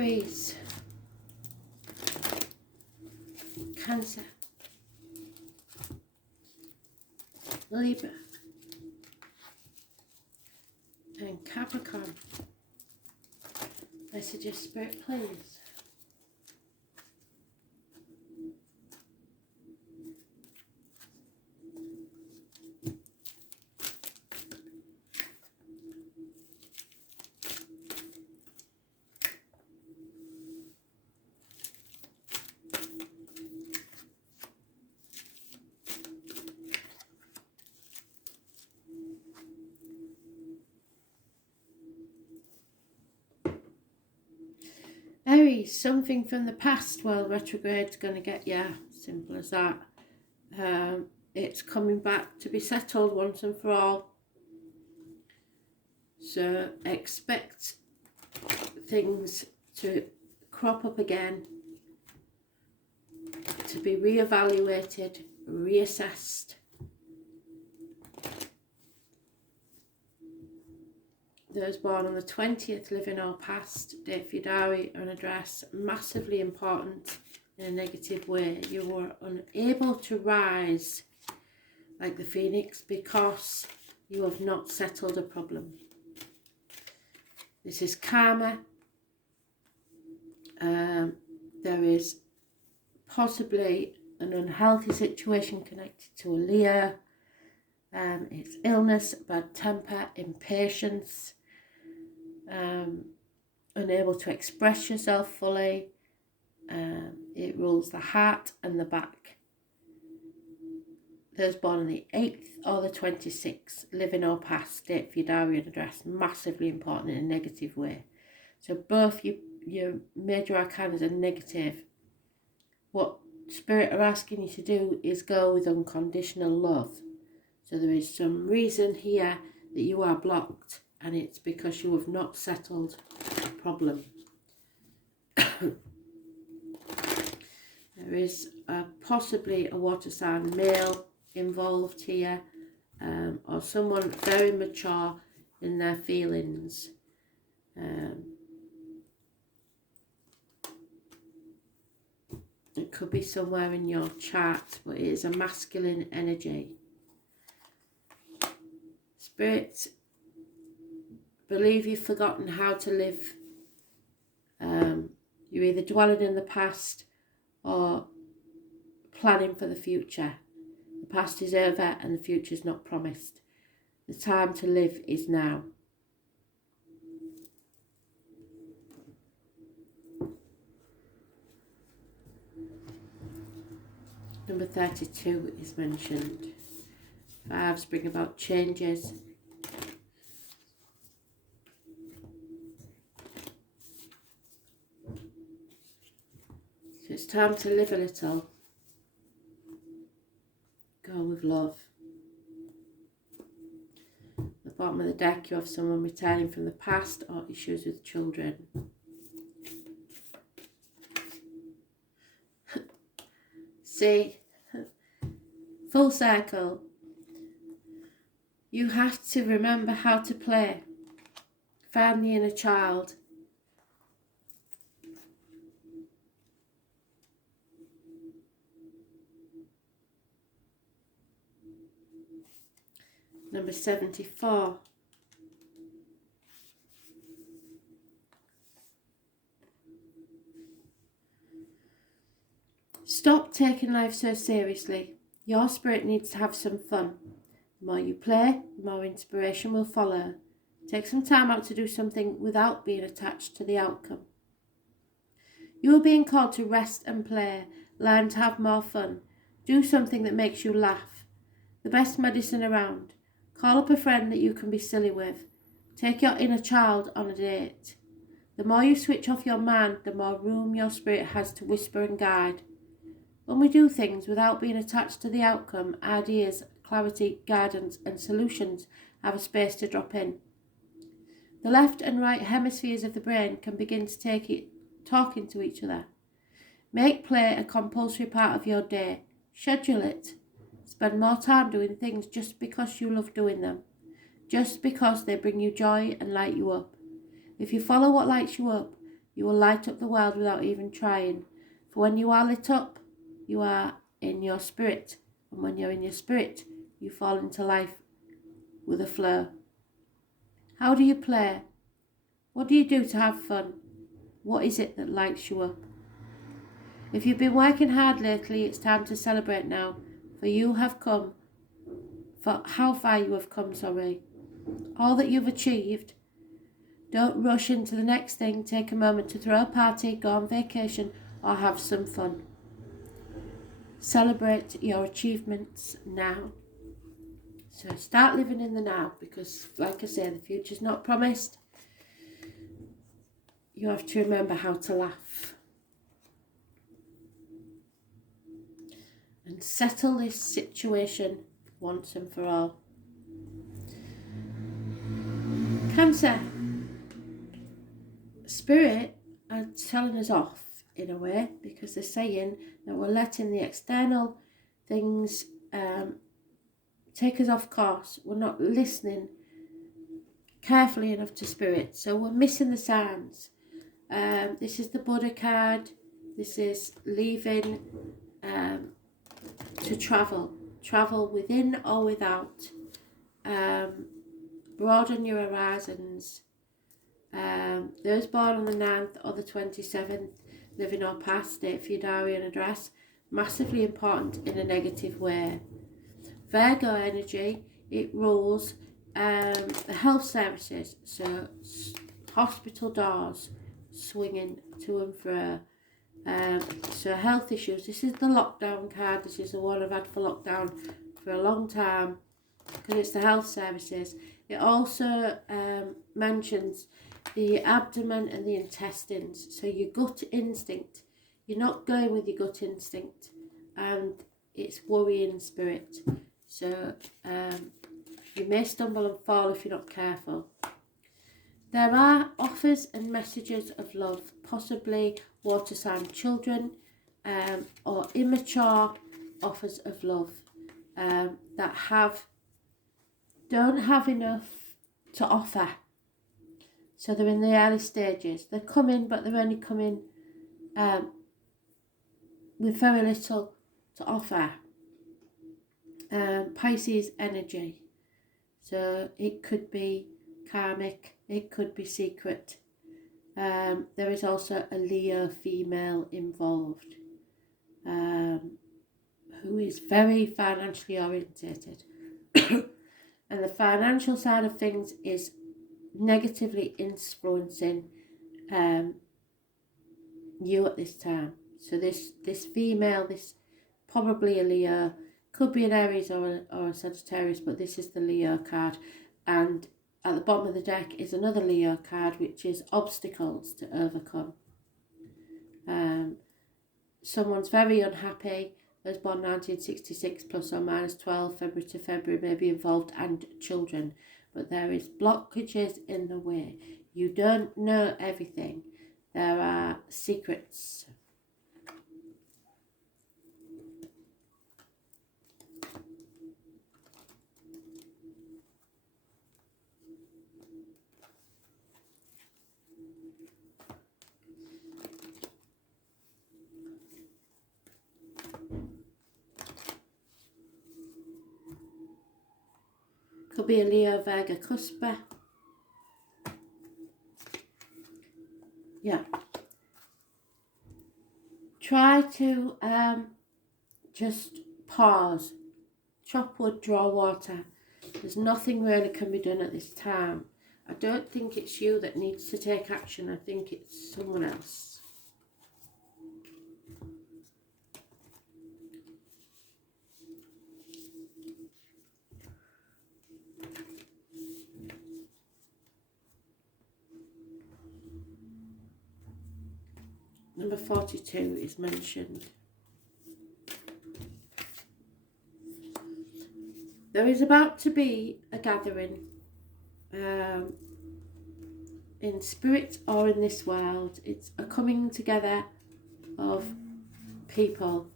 Aries, Cancer, Libra, and Capricorn. Message of Spirit, please. Aries, something from the past while retrograde's going to get you. Simple as that. It's coming back to be settled once and for all. So expect things to crop up again, to be reevaluated, reassessed. Those born on the 20th, living or past, date for your diary and address, massively important in a negative way. You were unable to rise like the phoenix because you have not settled a problem. This is karma. There is possibly an unhealthy situation connected to a Leo. It's illness, bad temper, impatience, unable to express yourself fully. It rules the heart and the back. Those born on the 8th or the 26th, living or past, date for your diary and address, massively important in a negative way. So both your major arcanas are negative. What Spirit are asking you to do is go with unconditional love. So there is some reason here that you are blocked, and it's because you have not settled a problem. There is possibly a water sign male involved here, or someone very mature in their feelings. It could be somewhere in your chart, but it is a masculine energy. Spirit, believe you've forgotten how to live. You're either dwelling in the past or planning for the future. The past is over and the future is not promised. The time to live is now. Number 32 is mentioned. Fives bring about changes. So it's time to live a little. Go with love. At the bottom of the deck you have someone returning from the past or issues with children. See, full circle. You have to remember how to play. Find the inner child. Number 74. Stop taking life so seriously. Your spirit needs to have some fun. The more you play, the more inspiration will follow. Take some time out to do something without being attached to the outcome. You are being called to rest and play. Learn to have more fun. Do something that makes you laugh. The best medicine around. Call up a friend that you can be silly with. Take your inner child on a date. The more you switch off your mind, the more room your spirit has to whisper and guide. When we do things without being attached to the outcome, ideas, clarity, guidance and solutions have a space to drop in. The left and right hemispheres of the brain can begin to talking to each other. Make play a compulsory part of your day. Schedule it. Spend more time doing things just because you love doing them. Just because they bring you joy and light you up. If you follow what lights you up, You will light up the world without even trying. For when you are lit up, you are in your spirit. And when you're in your spirit, you fall into life with a flow. How do you play? What do you do to have fun? What is it that lights you up? If you've been working hard lately, it's time to celebrate now. For how far you have come, all that you've achieved. Don't rush into the next thing. Take a moment to throw a party, go on vacation, or have some fun. Celebrate your achievements now. So start living in the now, because like I say, the future's not promised. You have to remember how to laugh. And settle this situation once and for all. Cancer. Spirit are telling us off in a way, because they're saying that we're letting the external things take us off course. We're not listening carefully enough to Spirit, so we're missing the signs. This is the Buddha card. This is leaving to travel within or without. Broaden your horizons. Those born on the 9th or the 27th, living or past, date for your diary and address, massively important in a negative way. Virgo energy, it rules the health services, so hospital doors swinging to and fro. So health issues, this is the lockdown card. This is the one I've had for lockdown for a long time, because it's the health services. It also mentions the abdomen and the intestines, so your gut instinct. You're not going with your gut instinct, and it's worrying Spirit. So you may stumble and fall if you're not careful. There are offers and messages of love, possibly water sign children, or immature offers of love that don't have enough to offer. So they're in the early stages. They're coming, but they're only coming with very little to offer. Pisces energy. So it could be karmic, it could be secret. There is also a Leo female involved, who is very financially orientated. And the financial side of things is negatively influencing you at this time. So this female, this probably a Leo, could be an Aries or a Sagittarius, but this is the Leo card. And at the bottom of the deck is another Leo card, which is obstacles to overcome. Someone's very unhappy. Those born 1966 plus or minus 12 February to February may be involved, and children. But there is blockages in the way. You don't know everything. There are secrets. Could be a Leo Virgo cusper. Yeah. Try to just pause. Chop wood, draw water. There's nothing really can be done at this time. I don't think it's you that needs to take action. I think it's someone else. Number 42 is mentioned. There is about to be a gathering in spirit or in this world. It's a coming together of people.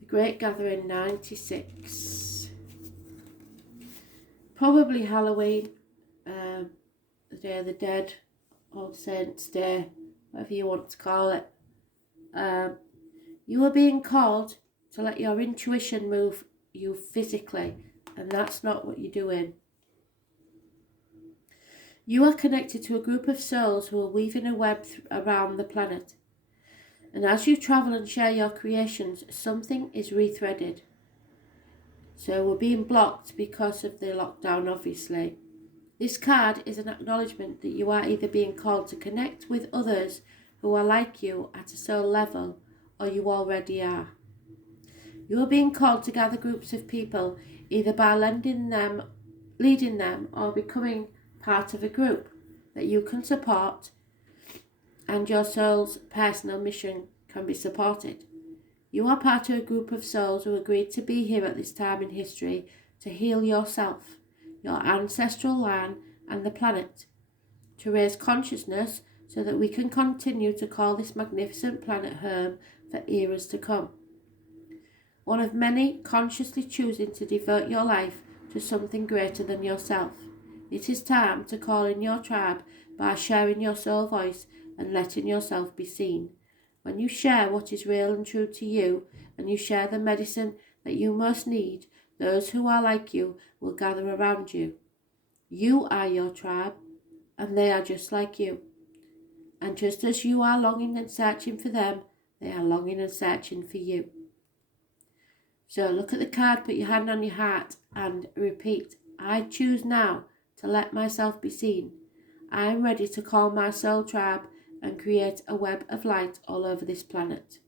The Great Gathering 96. Probably Halloween, the Day of the Dead, All Saints Day, whatever you want to call it. You are being called to let your intuition move you physically, and that's not what you're doing. You are connected to a group of souls who are weaving a web around the planet. And as you travel and share your creations, something is rethreaded. So we're being blocked because of the lockdown, obviously. This card is an acknowledgement that you are either being called to connect with others who are like you at a soul level, or you already are. You are being called to gather groups of people, either by leading them, or becoming part of a group that you can support, and your soul's personal mission can be supported. You are part of a group of souls who agreed to be here at this time in history to heal yourself, your ancestral line, and the planet, to raise consciousness so that we can continue to call this magnificent planet home for eras to come. One of many consciously choosing to devote your life to something greater than yourself. It is time to call in your tribe by sharing your soul voice and letting yourself be seen. When you share what is real and true to you, and you share the medicine that you most need, those who are like you will gather around you. You are your tribe, and they are just like you. And just as you are longing and searching for them, they are longing and searching for you. So look at the card, put your hand on your heart, and repeat, I choose now to let myself be seen. I am ready to call my soul tribe and create a web of light all over this planet.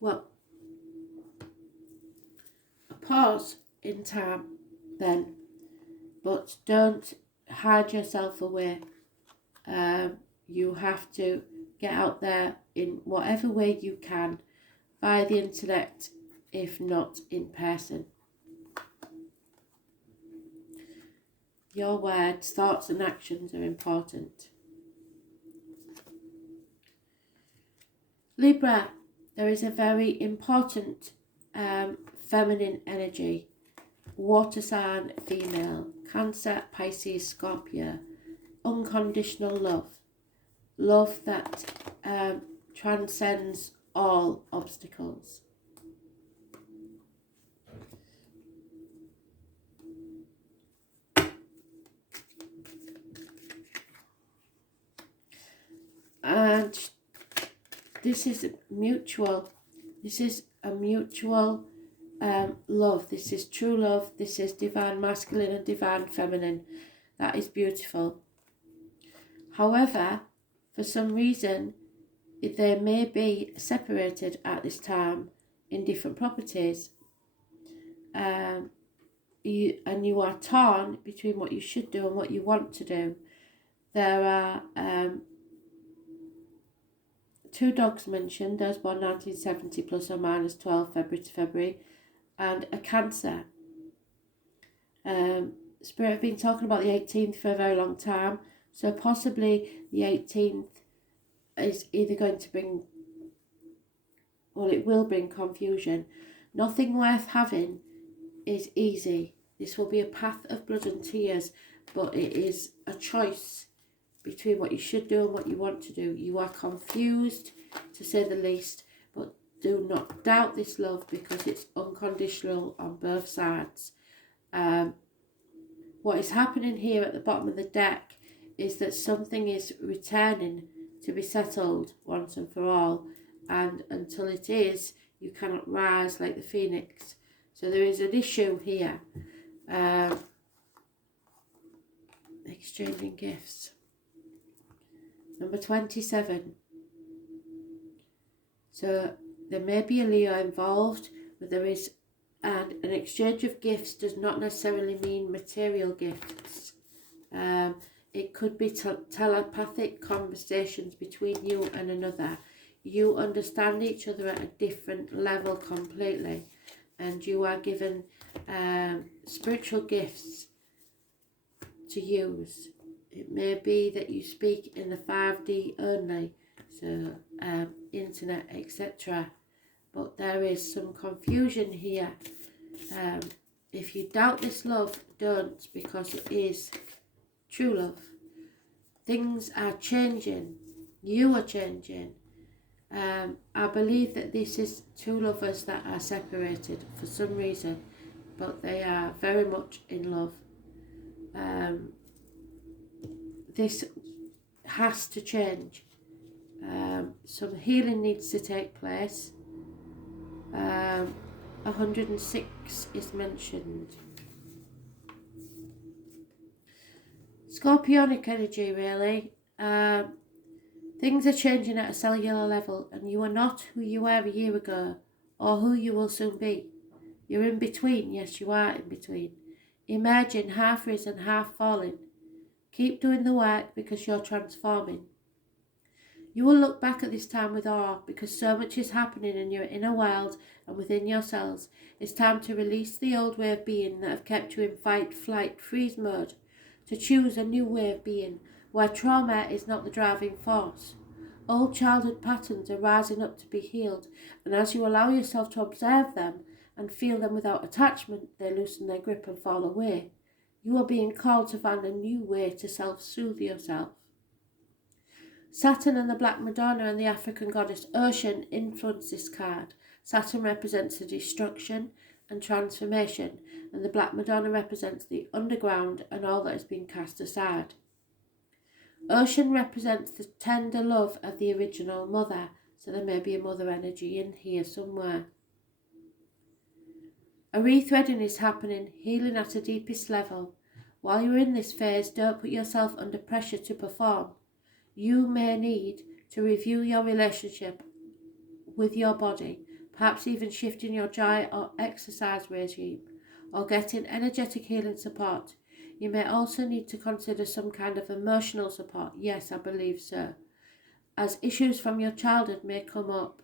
Well, a pause in time then, but don't hide yourself away. You have to get out there in whatever way you can, via the internet, if not in person. Your words, thoughts and actions are important. Libra, there is a very important feminine energy. Water sign, female. Cancer, Pisces, Scorpio. Unconditional love. Love that transcends all obstacles. And this is mutual. This is a mutual love. This is true love. This is divine masculine and divine feminine. That is beautiful. However, for some reason, they may be separated at this time in different properties. You are torn between what you should do and what you want to do. There are two dogs mentioned. There's born 1970 plus or minus 12 February to February, and a Cancer. Spirit have been talking about the 18th for a very long time, so possibly the 18th is either going to bring, well, it will bring confusion. Nothing worth having is easy. This will be a path of blood and tears, but it is a choice between what you should do and what you want to do. You are confused, to say the least, but do not doubt this love because it's unconditional on both sides. What is happening here at the bottom of the deck is that something is returning to be settled once and for all, and until it is, you cannot rise like the phoenix. So there is an issue here. Exchanging gifts. Number 27. So there may be a Leo involved, but there is, and an exchange of gifts does not necessarily mean material gifts. It could be telepathic conversations between you and another. You understand each other at a different level completely, and you are given spiritual gifts to use. It may be that you speak in the 5D only, so internet, etc. But there is some confusion here. If you doubt this love, don't, because it is true love. things are changing. You are changing. I believe that this is two lovers that are separated for some reason, but they are very much in love. This has to change. Some healing needs to take place. 106 is mentioned. Scorpionic energy, really. Things are changing at a cellular level, and you are not who you were a year ago or who you will soon be. You're in between. Yes, you are in between. Emerging, half risen, half falling. Keep doing the work because you're transforming. You will look back at this time with awe because so much is happening in your inner world and within yourselves. It's time to release the old way of being that have kept you in fight, flight, freeze mode, to choose a new way of being where trauma is not the driving force. Old childhood patterns are rising up to be healed, and as you allow yourself to observe them and feel them without attachment, they loosen their grip and fall away. You are being called to find a new way to self-soothe yourself. Saturn and the Black Madonna and the African goddess Ocean influence this card. Saturn represents the destruction and transformation, and the Black Madonna represents the underground and all that has been cast aside. Ocean represents the tender love of the original mother, so there may be a mother energy in here somewhere. A rethreading is happening, healing at a deepest level. While you're in this phase, don't put yourself under pressure to perform. You may need to review your relationship with your body, perhaps even shifting your diet or exercise regime, or getting energetic healing support. You may also need to consider some kind of emotional support. Yes, I believe so, as issues from your childhood may come up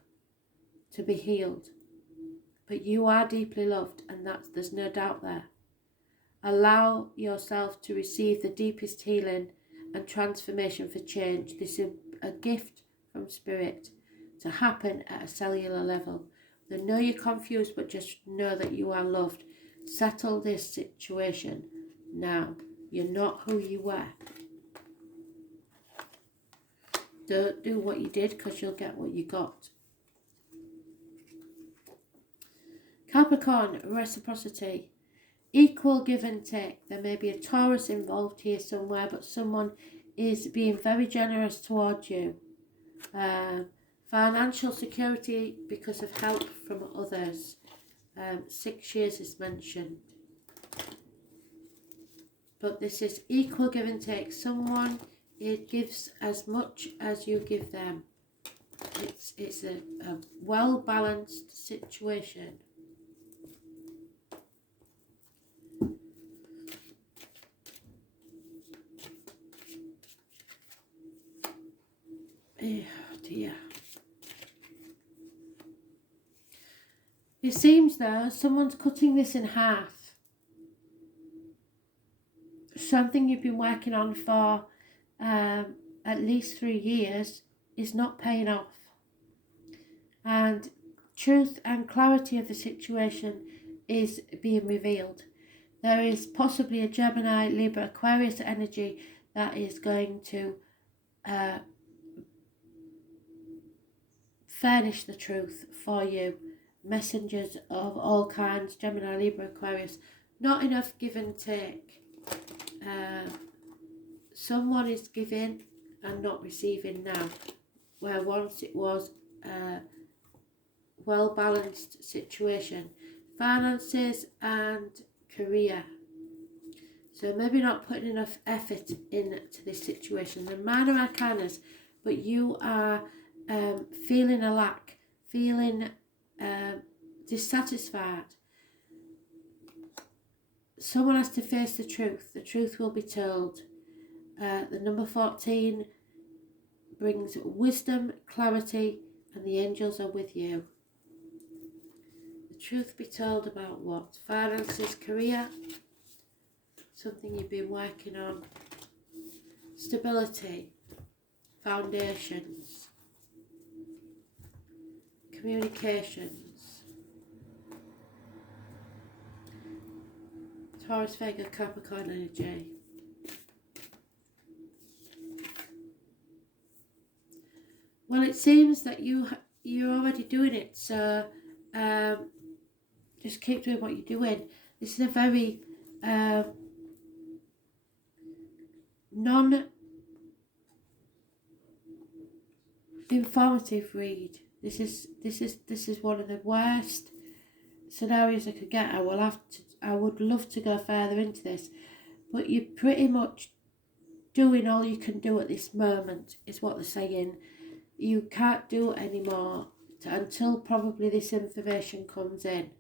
to be healed. But you are deeply loved, and there's no doubt there. Allow yourself to receive the deepest healing and transformation for change. This is a gift from Spirit to happen at a cellular level. They know you're confused, but just know that you are loved. Settle this situation now. You're not who you were. Don't do what you did, because you'll get what you got. Capricorn, reciprocity. Equal give and take. There may be a Taurus involved here somewhere, but someone is being very generous towards you. Financial security because of help from others. 6 years is mentioned. But this is equal give and take. Someone, it gives as much as you give them. It's a well-balanced situation. Oh dear. It seems though someone's cutting this in half. Something you've been working on for at least 3 years is not paying off. And truth and clarity of the situation is being revealed. There is possibly a Gemini, Libra, Aquarius energy that is going to furnish the truth for you. Messengers of all kinds, Gemini, Libra, Aquarius. Not enough give and take. Someone is giving and not receiving now, where once it was a well-balanced situation. Finances and career. So maybe not putting enough effort into this situation. The minor arcanas, but you are feeling a lack, feeling dissatisfied. Someone has to face the truth. The truth will be told. The number 14 brings wisdom, clarity, and the angels are with you. The truth be told about what? Finances, career, something you've been working on. Stability, foundations, communications. Taurus, Vega, Capricorn energy. it seems that you're already doing it. So just keep doing what you're doing. This is a very non-informative read. This is one of the worst scenarios I could get. I would love to go further into this, but you're pretty much doing all you can do at this moment, is what they're saying. You can't do it anymore until probably this information comes in.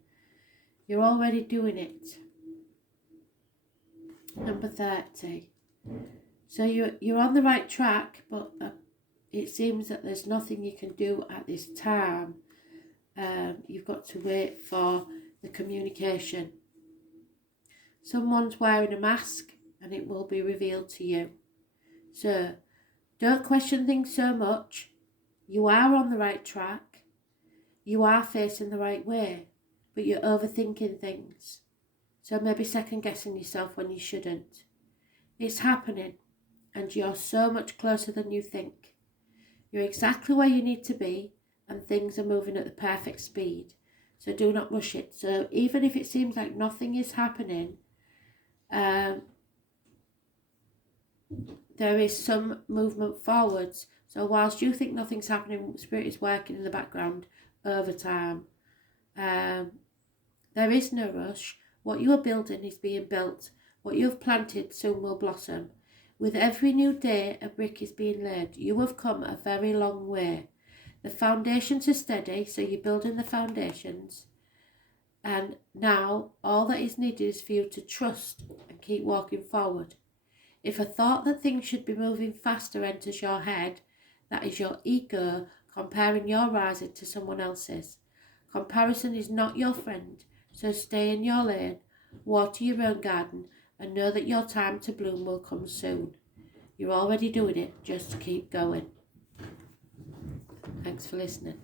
You're already doing it. Number 30. So you're on the right track, but it seems that there's nothing you can do at this time. You've got to wait for the communication. Someone's wearing a mask and it will be revealed to you. So don't question things so much. You are on the right track. You are facing the right way, but you're overthinking things. So maybe second guessing yourself when you shouldn't. It's happening and you're so much closer than you think. You're exactly where you need to be and things are moving at the perfect speed. So do not rush it. So even if it seems like nothing is happening, there is some movement forwards. So whilst you think nothing's happening, Spirit is working in the background over time. There is no rush. What you are building is being built. What you have planted soon will blossom. With every new day, a brick is being laid. You have come a very long way. The foundations are steady, so you're building the foundations. And now, all that is needed is for you to trust and keep walking forward. If a thought that things should be moving faster enters your head, that is your ego comparing your rising to someone else's. Comparison is not your friend, so stay in your lane, water your own garden, and know that your time to bloom will come soon. You're already doing it, just keep going. Thanks for listening.